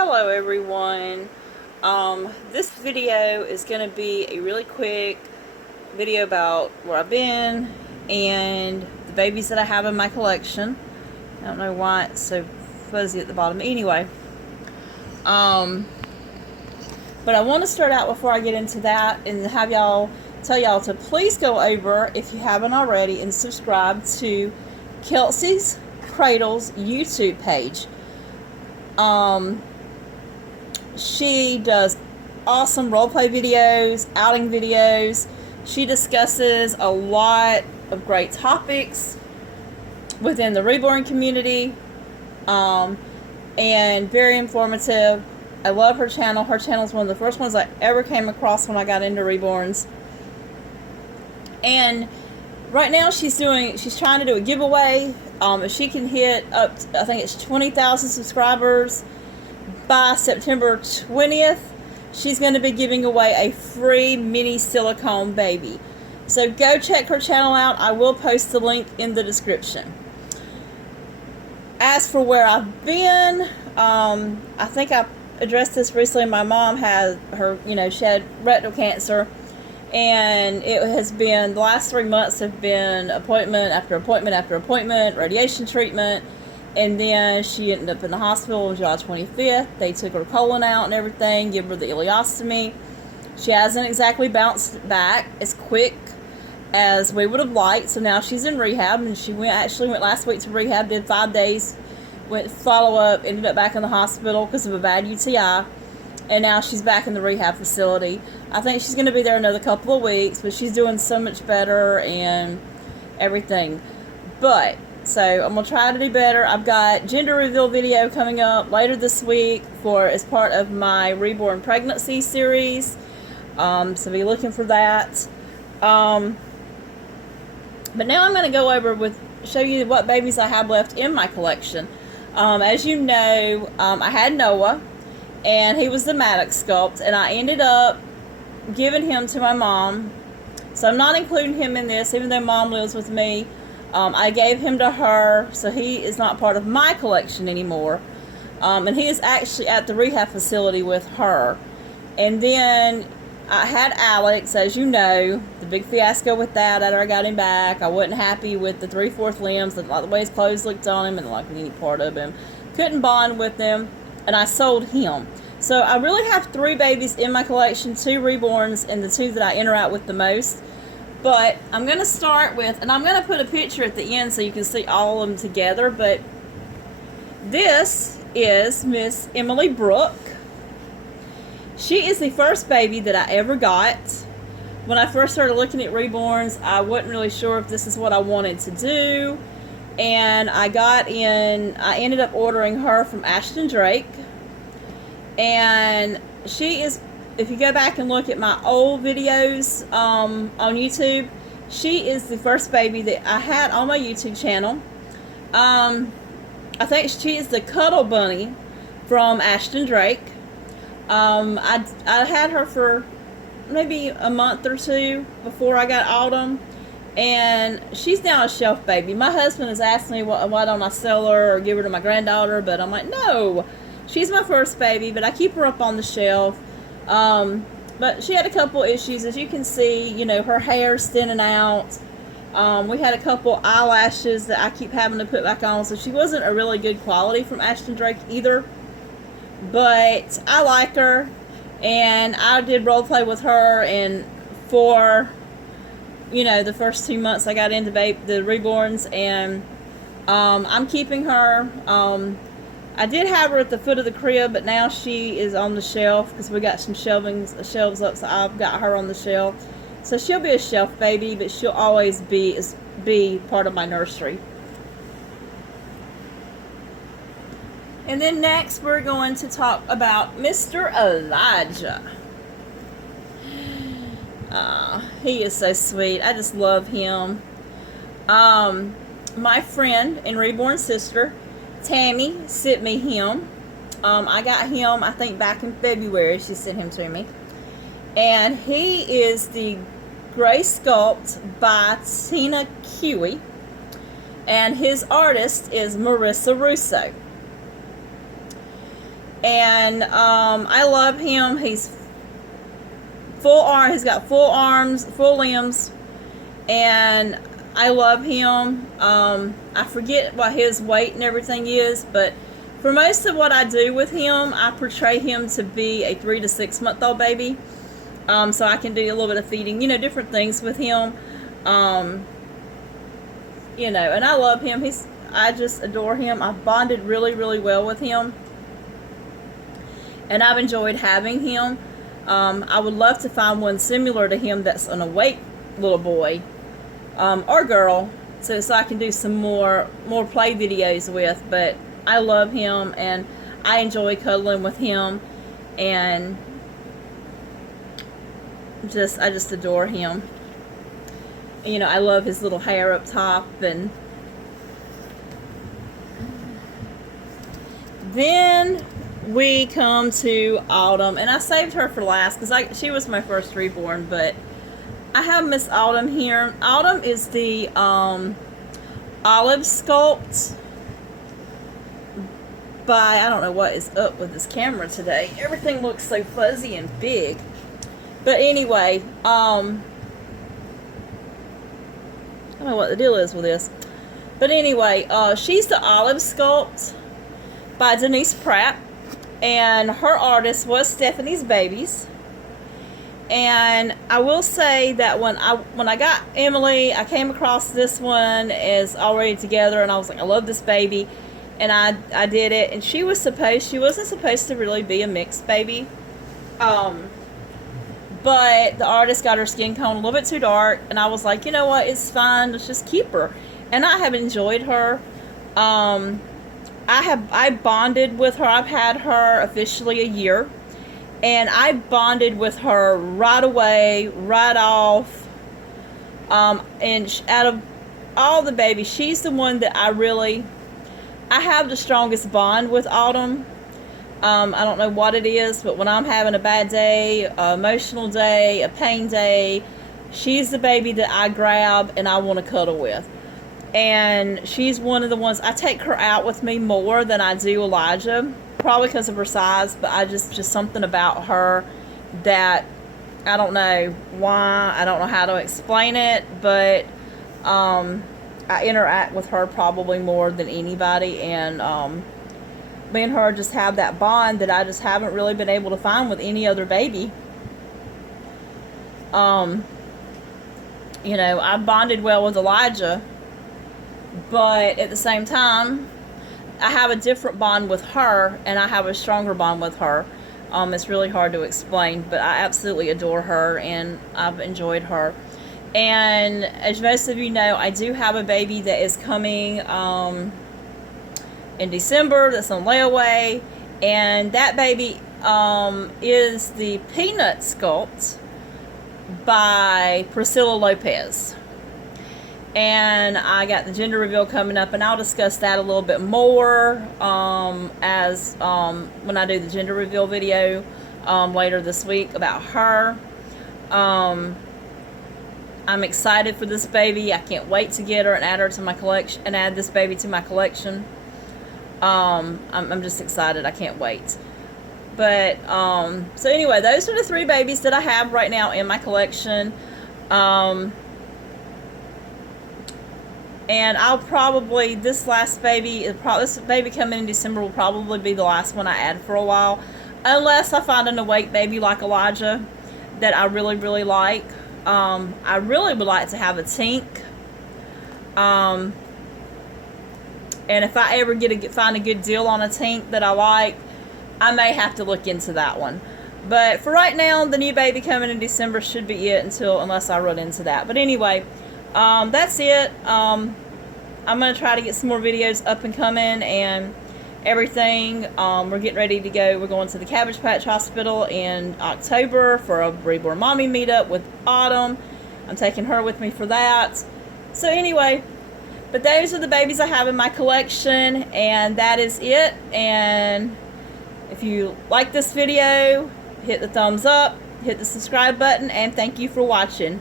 Hello everyone. This video is going to be a really quick video about where I've been and the babies that I have in my collection. I don't know why it's so fuzzy at the bottom. Anyway, but I want to start out before I get into that and have y'all tell y'all to please go over, if you haven't already, and subscribe to Kelsey's Cradle's YouTube page. She does awesome roleplay videos, outing videos. She discusses a lot of great topics within the reborn community, and very informative. I love her channel. Her channel is one of the first ones I ever came across when I got into reborns. And right now she's trying to do a giveaway. If she can hit up to, I think it's 20,000 subscribers by September 20th, she's going to be giving away a free mini silicone baby. So go check her channel out. I will post the link in the description. As for where I've been, I think I addressed this recently. My mom had she had rectal cancer, and it has been, the last 3 months have been appointment after appointment after appointment, radiation treatment. And then she ended up in the hospital on July 25th. They took her colon out and everything, give her the ileostomy. She hasn't exactly bounced back as quick as we would have liked. So now she's in rehab, and she actually went last week to rehab, did 5 days, went follow-up, ended up back in the hospital because of a bad UTI. And now she's back in the rehab facility. I think she's going to be there another couple of weeks, but she's doing so much better and everything. So I'm going to try to do better. I've got gender reveal video coming up later this week as part of my reborn pregnancy series. So be looking for that. But now I'm going to go over show you what babies I have left in my collection. As you know, I had Noah, and he was the Maddox sculpt, and I ended up giving him to my mom. So I'm not including him in this, even though mom lives with me. I gave him to her, so he is not part of my collection anymore. And he is actually at the rehab facility with her. And then I had Alex, as you know, the big fiasco with that after I got him back. I wasn't happy with the 3/4 limbs, the way his clothes looked on him, and like any part of him. Couldn't bond with him, and I sold him. So I really have 3 babies in my collection, 2 reborns, and the 2 that I interact with the most. But I'm going to start with, and I'm going to put a picture at the end so you can see all of them together, but this is Miss Emily Brooke. She is the first baby that I ever got. When I first started looking at reborns, I wasn't really sure if this is what I wanted to do, and I ended up ordering her from Ashton Drake, and she is, if you go back and look at my old videos on YouTube, she is the first baby that I had on my YouTube channel. I think she is the Cuddle Bunny from Ashton Drake. I had her for maybe a month or 2 before I got Autumn, and she's now a shelf baby. My husband has asked me why don't I sell her or give her to my granddaughter, but I'm like, no, she's my first baby, but I keep her up on the shelf. But she had a couple issues, as you can see. Her hair's thinning out. We had a couple eyelashes that I keep having to put back on, so she wasn't a really good quality from Ashton Drake either. But I like her, and I did role play with her, and for the first 2 months I got into the reborns, and I'm keeping her. I did have her at the foot of the crib, but now she is on the shelf because we got some shelves up, so I've got her on the shelf. So she'll be a shelf baby, but she'll always be part of my nursery. And then next we're going to talk about Mr. Elijah. He is so sweet. I just love him. My friend and reborn sister, Tammy, sent me him. I got him, I think, back in February. She sent him to me. And he is the Gray Sculpt by Tina Huey. and his artist is Marissa Russo. And I love him. He's full arm. He's got full arms, full limbs, and I love him. I forget what his weight and everything is, but for most of what I do with him, I portray him to be a 3 to 6 month old baby. So I can do a little bit of feeding, different things with him. And I love him. I just adore him. I've bonded really, really well with him, and I've enjoyed having him. I would love to find one similar to him that's an awake little boy or girl, so I can do some more play videos with. But I love him, and I enjoy cuddling with him, and I just adore him. I love his little hair up top. And then we come to Autumn, and I saved her for last because she was my first reborn, but I have Miss Autumn here. Autumn is the olive sculpt by, I don't know what is up with this camera today. Everything looks so fuzzy and big. But anyway, I don't know what the deal is with this. But anyway, she's the olive sculpt by Denise Pratt. And her artist was Stephanie's Babies. And I will say that when I got Emily, I came across this one as already together, and I was like, I love this baby. And I did it, and she wasn't supposed to really be a mixed baby. But the artist got her skin tone a little bit too dark, and I was like, you know what, it's fine, let's just keep her. And I have enjoyed her. I bonded with her. I've had her officially a year, and I bonded with her right away, right off. And out of all the babies, she's the one that I have the strongest bond with Autumn. I don't know what it is, but when I'm having a bad day, an emotional day, a pain day, she's the baby that I grab and I want to cuddle with. And she's one of the ones, I take her out with me more than I do Elijah, probably because of her size, but I just something about her that I don't know why, I don't know how to explain it, but I interact with her probably more than anybody, and me and her just have that bond that I just haven't really been able to find with any other baby. I bonded well with Elijah, but at the same time, I have a different bond with her, and I have a stronger bond with her. It's really hard to explain, but I absolutely adore her, and I've enjoyed her. And as most of you know, I do have a baby that is coming in December that's on layaway, and that baby is the Peanut Sculpt by Priscilla Lopez. And I got the gender reveal coming up, and I'll discuss that a little bit more when I do the gender reveal video later this week about her. I'm excited for this baby. I can't wait to get her and add her to my collection, and add this baby to my collection. I'm just excited. I can't wait. But so anyway, those are the 3 babies that I have right now in my collection. And I'll probably, this baby coming in December will probably be the last one I add for a while, unless I find an awake baby like Elijah that I really, really like. I really would like to have a Tink. And if I ever find a good deal on a Tink that I like, I may have to look into that one. But for right now, the new baby coming in December should be it unless I run into that. But anyway, that's it. I'm going to try to get some more videos up and coming and everything. We're getting ready to go. We're going to the Cabbage Patch Hospital in October for a Reborn Mommy meetup with Autumn. I'm taking her with me for that. So anyway, but those are the babies I have in my collection, and that is it. And if you like this video, hit the thumbs up, hit the subscribe button, and thank you for watching.